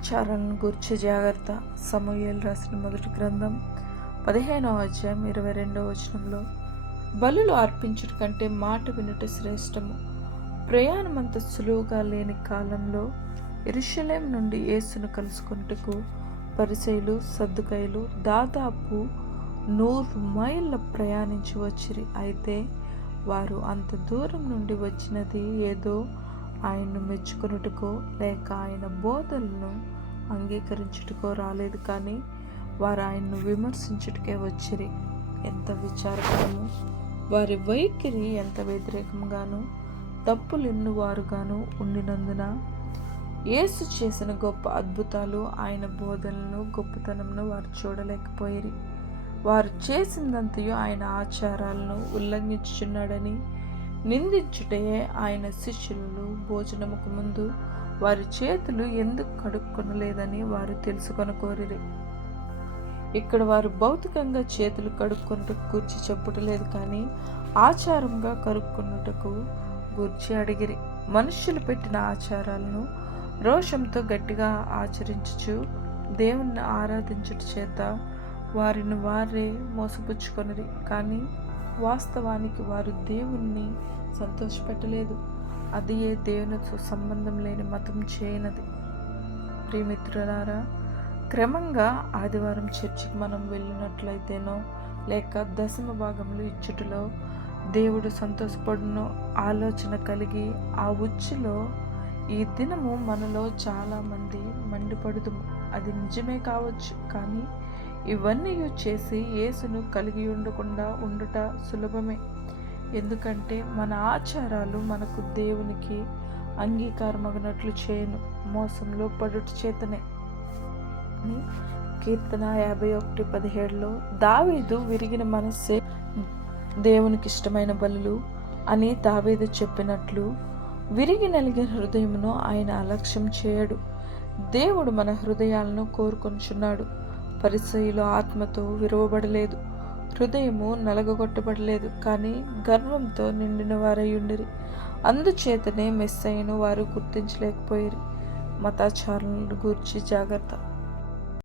చారలను గూర్చి జాగ్రత్త. సమూయేలు రాసిన మొదటి గ్రంథం 15వ అధ్యాయం 22వ వచనంలో, బలులు అర్పించుట కంటే మాట వినుట శ్రేష్టము. ప్రయాణమంత సులువుగా లేని కాలంలో యెరూషలేము నుండి యేసును కలుసుకొనుటకు పరిసయ్యులు, సద్దూకయ్యులు దాదాపు 100 మైళ్ళ ప్రయాణించి వచ్చిరి. అయితే వారు అంత దూరం నుండి వచ్చినది ఏదో ఆయన్ను మెచ్చుకొనుటకో లేక ఆయన బోధనలను అంగీకరించుటకో రాలేదు, కానీ వారు ఆయన్ను విమర్శించుటకే వచ్చిరి. ఎంత విచారకరము! వారి వైఖరి ఎంత వ్యతిరేకంగాను తప్పులెన్ను వారుగాను ఉండినందున యేసు చేసిన గొప్ప అద్భుతాలు, ఆయన బోధనలను గొప్పతనమును వారు చూడలేకపోయిరి. వారు చేసిందంతయు ఆయన ఆచారాలను ఉల్లంఘించుచున్నాడని నిందించుటయే. ఆయన శిష్యులు భోజనముకు ముందు వారి చేతులు ఎందుకు కడుక్కొనలేదని వారు తెలుసుకొనకోరిరి. ఇక్కడ వారు భౌతికంగా చేతులు కడుక్కొనుటకు గూర్చి చెప్పుటలేదు, కానీ ఆచారంగా కడుక్కొనుటకు గూర్చి అడిగిరి. మనుష్యులు పెట్టిన ఆచారాలను రోషంతో గట్టిగా ఆచరించుచు దేవుణ్ణి ఆరాధించుట చేత వారిని వారే మోసపుచ్చుకొనిరి. కానీ వాస్తవానికి వారు దేవుణ్ణి సంతోషపెట్టలేదు. అది ఏ దేవునితో సంబంధం లేని మతం చేయనది. ప్రియమిత్రులారా, క్రమంగా ఆదివారం చర్చికి మనం వెళ్ళినట్లయితేనో లేక దశమ భాగములు ఇచ్చుటలో దేవుడు సంతోషపడునో ఆలోచన కలిగి ఆ ఉచ్చులో ఈ దినము మనలో చాలామంది మండిపడుదుము. అది నిజమే కావచ్చు, కానీ ఇవన్నీ చేసి యేసును కలిగి ఉండకుండా ఉండుట సులభమే. ఎందుకంటే మన ఆచారాలు మనకు దేవునికి అంగీకారమగినట్లు చేయను, మోసంలో పడుట చేతనే. కీర్తన 51:17లో దావీదు విరిగిన మనస్సే దేవునికి ఇష్టమైన బలులు అని దావీదు చెప్పినట్లు, విరిగి నలిగిన హృదయమును ఆయన అలక్ష్యం చేయడు. దేవుడు మన హృదయాలను కోరుకొనుచున్నాడు. పరిసయ్యులు ఆత్మతో విరవబడలేదు, హృదయము నలగగొట్టబడలేదు, కానీ గర్వంతో నిండిన వారై ఉండిరి. అందుచేతనే మెస్సయ్యను వారు గుర్తించలేకపోయిరి. మతాచారులను గూర్చి జాగ్రత్త.